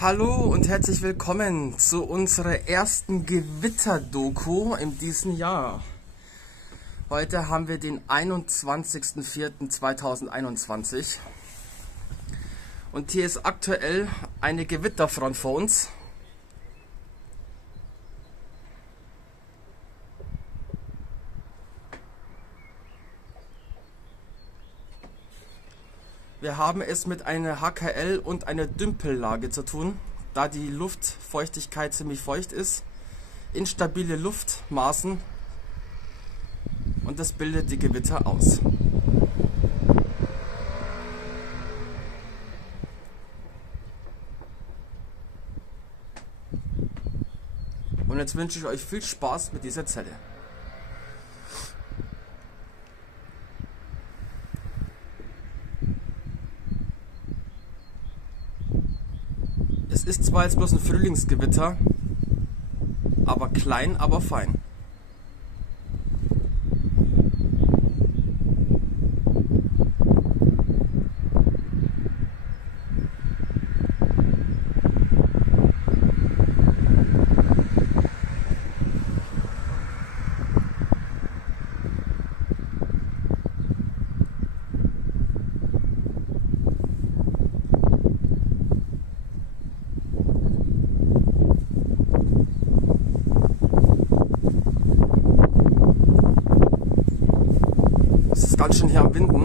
Hallo und herzlich willkommen zu unserer ersten Gewitter-Doku in diesem Jahr. Heute haben wir den 21.04.2021 und hier ist aktuell eine Gewitterfront vor uns. Wir haben es mit einer HKL und einer Dümpellage zu tun, da die Luftfeuchtigkeit ziemlich feucht ist, instabile Luftmaßen und das bildet die Gewitter aus. Und jetzt wünsche ich euch viel Spaß mit dieser Zelle. Es ist zwar jetzt bloß ein Frühlingsgewitter, aber klein, aber fein. Es ist ganz schön hier am Winden.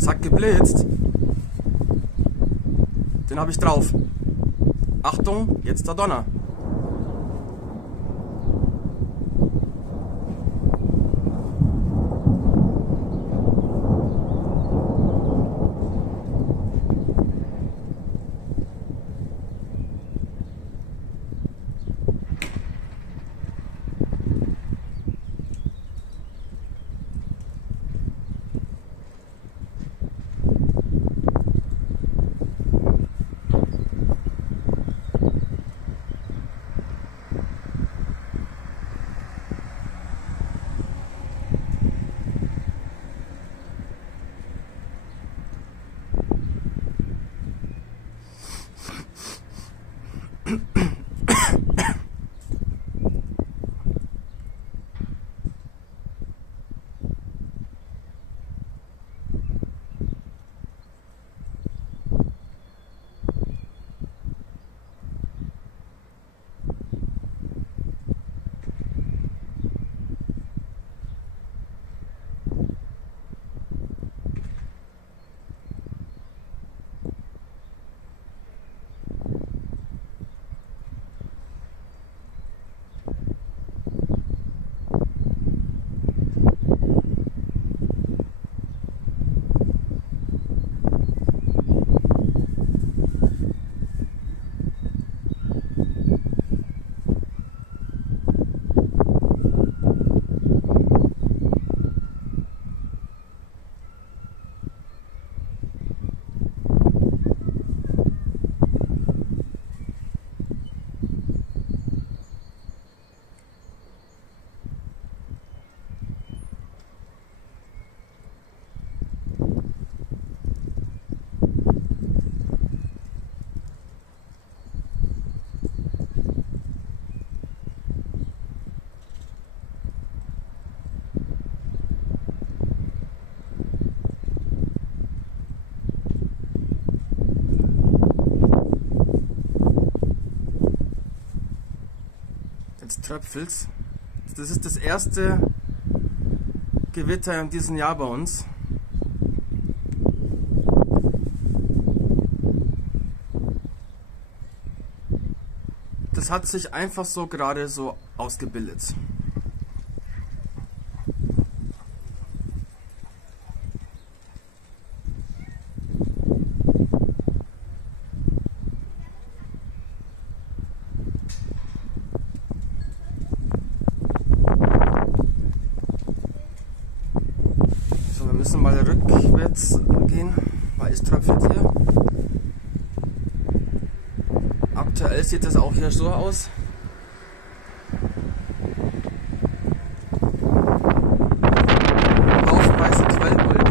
Es hat geblitzt. Den habe ich drauf. Achtung, jetzt der Donner. tröpfelt's. Das ist das erste Gewitter in diesem Jahr bei uns. Das hat sich einfach so gerade so ausgebildet. So, wir müssen mal rückwärts gehen, weil es tröpfelt hier. Aktuell sieht das auch hier so aus. Haufenweise Quellwolken.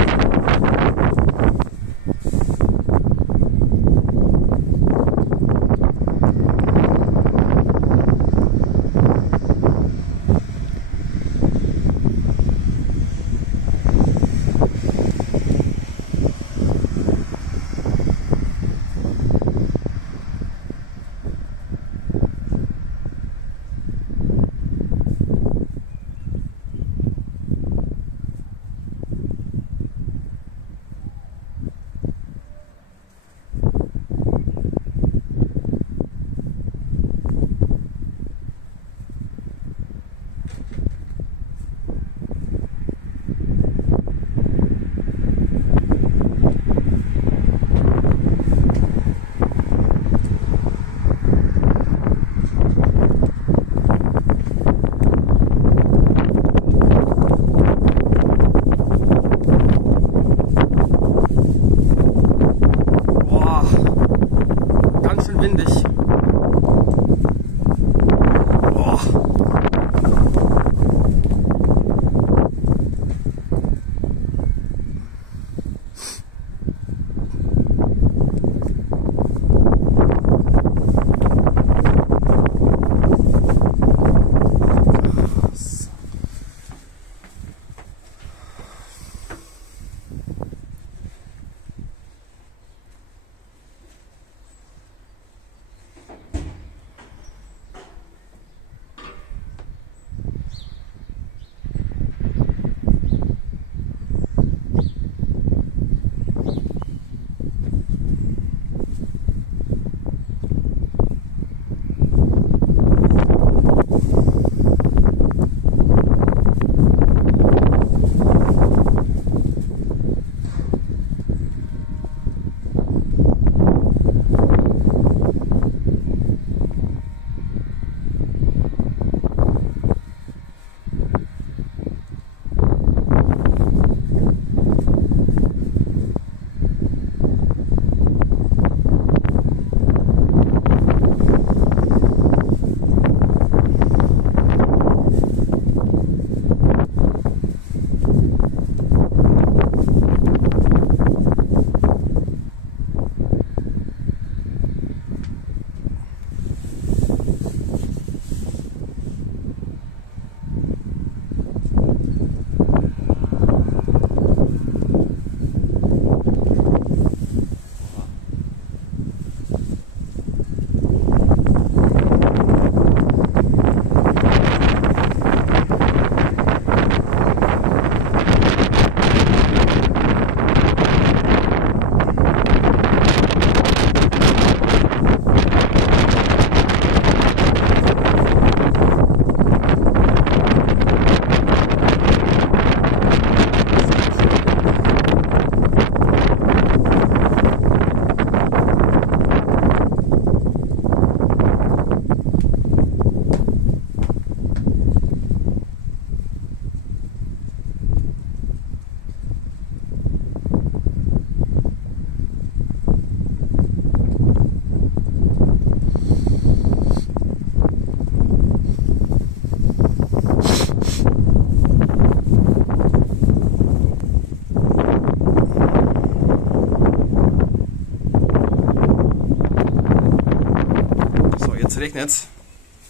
Regnet's.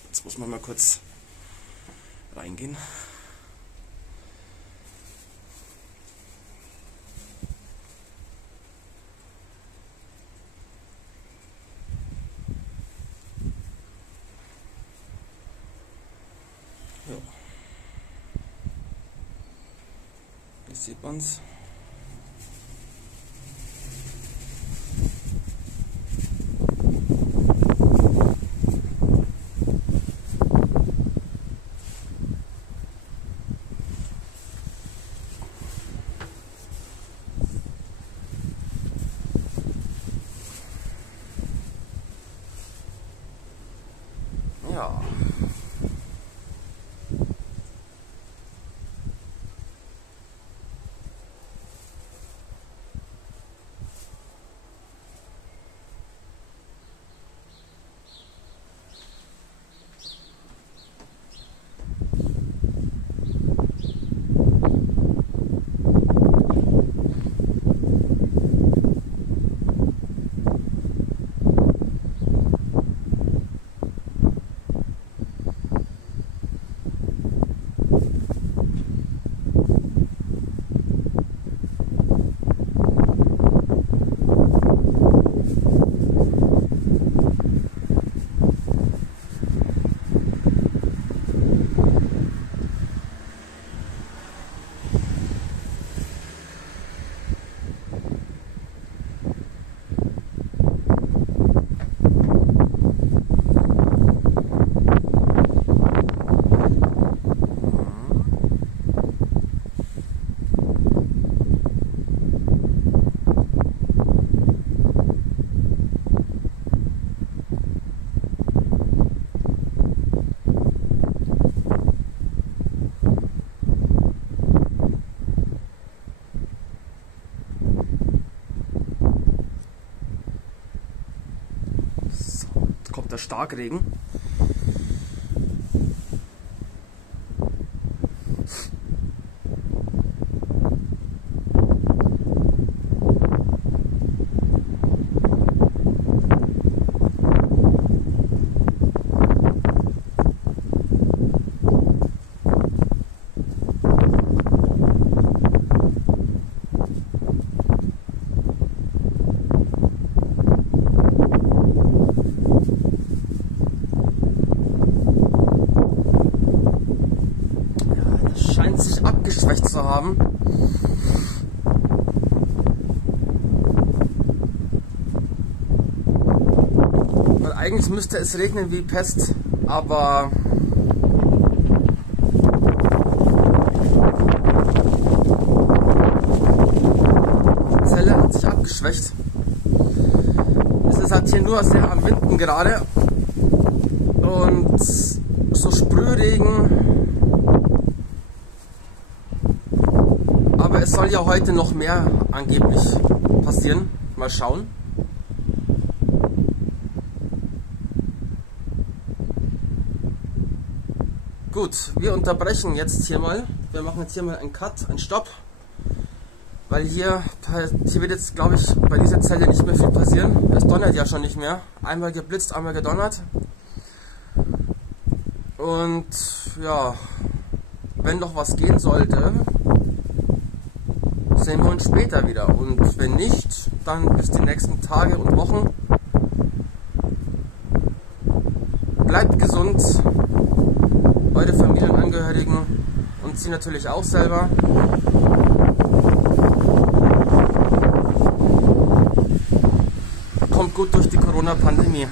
Jetzt muss man mal kurz reingehen. sieht man's. Ja. Der Starkregen. Abgeschwächt zu haben. Und eigentlich müsste es regnen wie Pest, aber die Zelle hat sich abgeschwächt. Es ist halt hier nur sehr am Winden gerade und so Sprühregen. Aber es soll ja heute noch mehr angeblich passieren. Mal schauen. Gut, wir unterbrechen jetzt hier mal. Wir machen jetzt hier mal einen Cut, einen Stopp. Weil hier wird jetzt, glaube ich, bei dieser Zelle nicht mehr viel passieren. Es donnert ja schon nicht mehr. Einmal geblitzt, einmal gedonnert. Und ja, wenn noch was gehen sollte, sehen wir uns später wieder. Und wenn nicht, dann bis die nächsten Tage und Wochen. Bleibt gesund, eure Familie und Angehörigen und Sie natürlich auch selber. Kommt gut durch die Corona Pandemie.